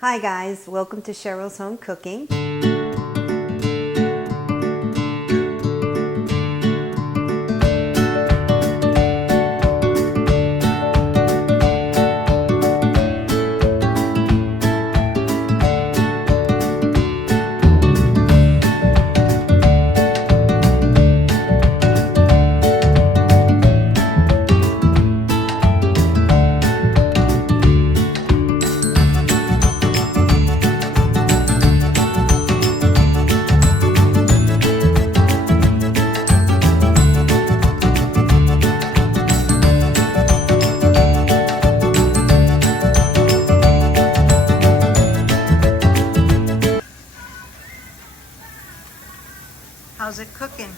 Hi guys, welcome to Cheryl's Home Cooking. How's it cooking?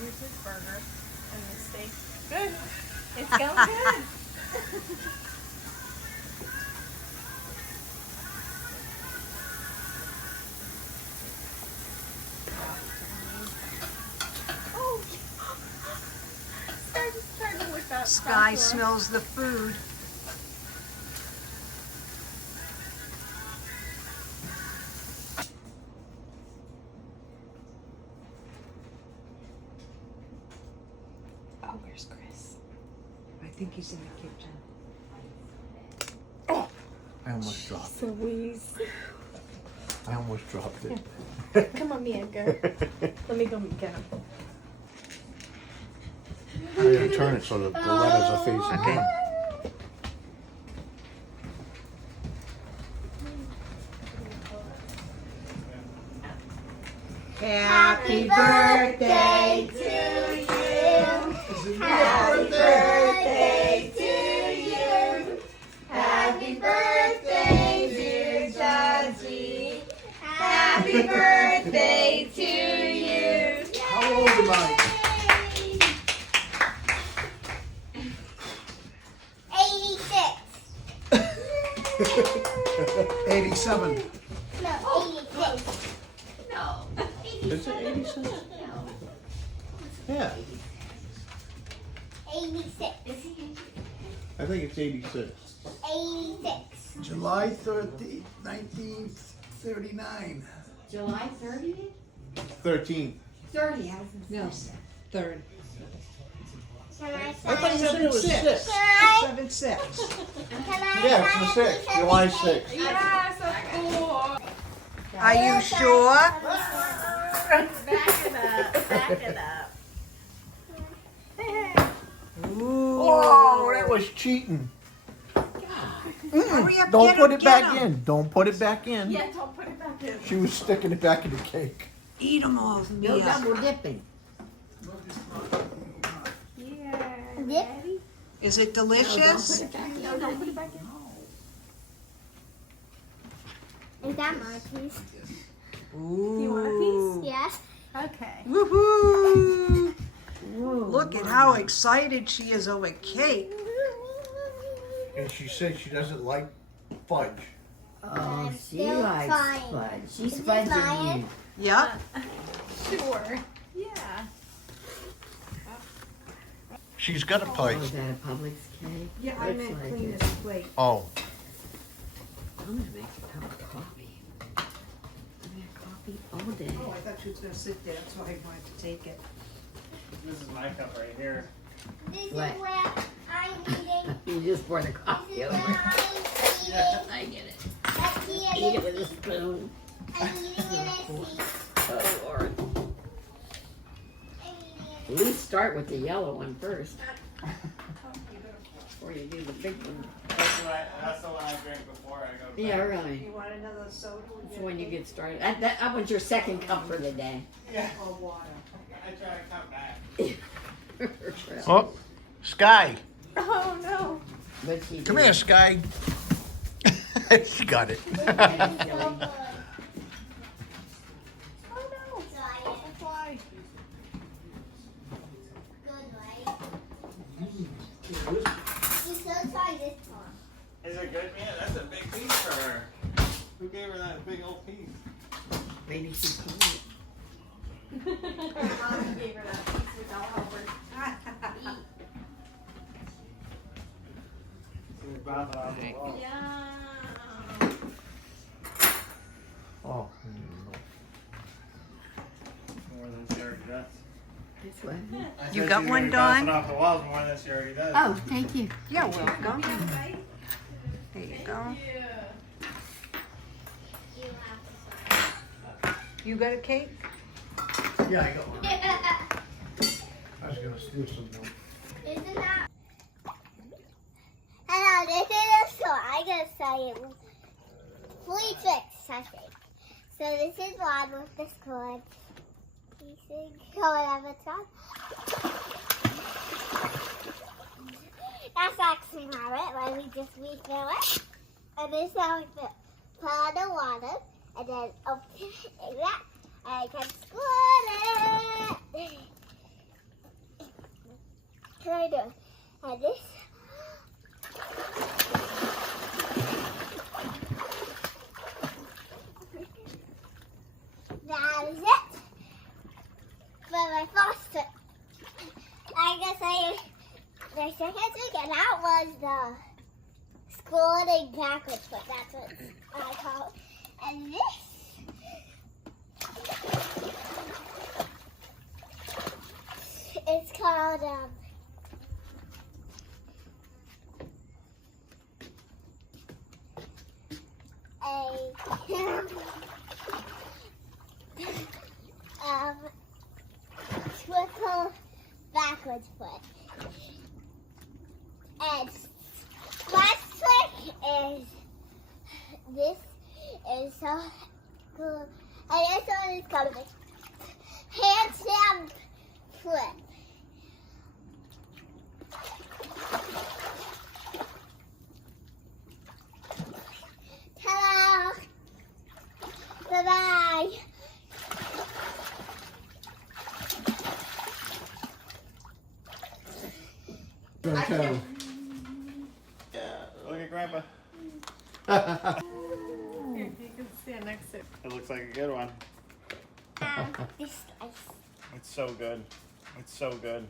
Here's his burger and the steak. Good. It's going good. Oh, starting with that. Sky smells the food. Oh, where's Chris? I think he's in the kitchen. I almost dropped it. Louise. I almost dropped it. Come on, Mia, go. Let me go get him. I gotta turn it so that the letters are facing in. Happy birthday to you. Happy birthday to you. Happy birthday, dear Georgie. Happy birthday to you. How old am I? 87. No, 86. Is it 86? Yeah, 86. I think it's 86. 86. July 13th, 1939. July 30th? 13. 30, I was No, third. Can I I sign? thought you said it was 6. Can I? 7-6. Can I Yeah, it's sign the 6th, because July it's 6th. Yes, of course. Are you sure? Back it up. Back it up. Ooh. Oh, that was cheating. Hurry up, Don't get put him, it get back him. in. Don't put it back in. Yeah, don't put it back in. She was sticking it back in the cake. Eat them all, No Mia. double dipping. Yeah. Dip? Ready? Is it No, don't put delicious? it back in. No, don't put it back in. Is that my piece? Ooh. You want a piece? Yes. Okay. Woohoo! Whoa. Look at how excited she is over cake. And she said she doesn't like fudge. Oh, I'm she still likes trying. fudge. She's Is it fudging mine? you. Yep. Sure. Yeah. She's got a Oh, plate. is that a Publix cake? Yeah, I Looks meant like clean it. this plate. Oh, I'm gonna make a cup of coffee. I make coffee all day. Oh, I thought she was gonna sit there, that's why I wanted to take it. This is my cup right here. This is What? where I'm eating. You just pour the This coffee is over. where I'm eating. I get it. That's the Eat it other with a spoon. I'm eating in a piece. Oh, Lord. I'm eating At least start with the yellow one first. Before you do the big one. That's the one I drink before I go to bed. Yeah, really. You want another soda? That's when you get started. That was your second cup for the day. Yeah. Or water? I try to come back. oh, Sky. Oh no. But she Come did. here, Sky. She got it. it. So good. Oh no. Try it. Why? Good, right? You still try this one. Is it good, man? That's a big piece for her. Who gave her that big old piece? Maybe she's hungry. Her mom gave her that piece without help her. She was bouncing off the wall. Yeah. What? I You said got she's one, gonna be bouncing Dawn? off the walls more than she already does. Oh, thank you. You're welcome. There you go. You got a cake? Yeah, I got one. I was gonna steal some milk. Isn't that? Hello, this is a store. I'm gonna sell you 3 tricks, I think. So this is one with this cord. You see, whatever it's on. That's actually how it, where we just refill it. And this is how we put on the water, and then open it like that, and I can squirt it. Kind of. And this. That is it for my first trick. I guess the second trick, and that was the squatting backwards foot. That's what I call it. And this. It's called triple backwards foot. And last trick is this is so cool. And this one is called a handstand flip. Hello. Bye-bye. Don't tell him. Yeah, look at Grandpa. Here, you can stand next to it. It looks like a good one. This guy's. It's so good. It's so good.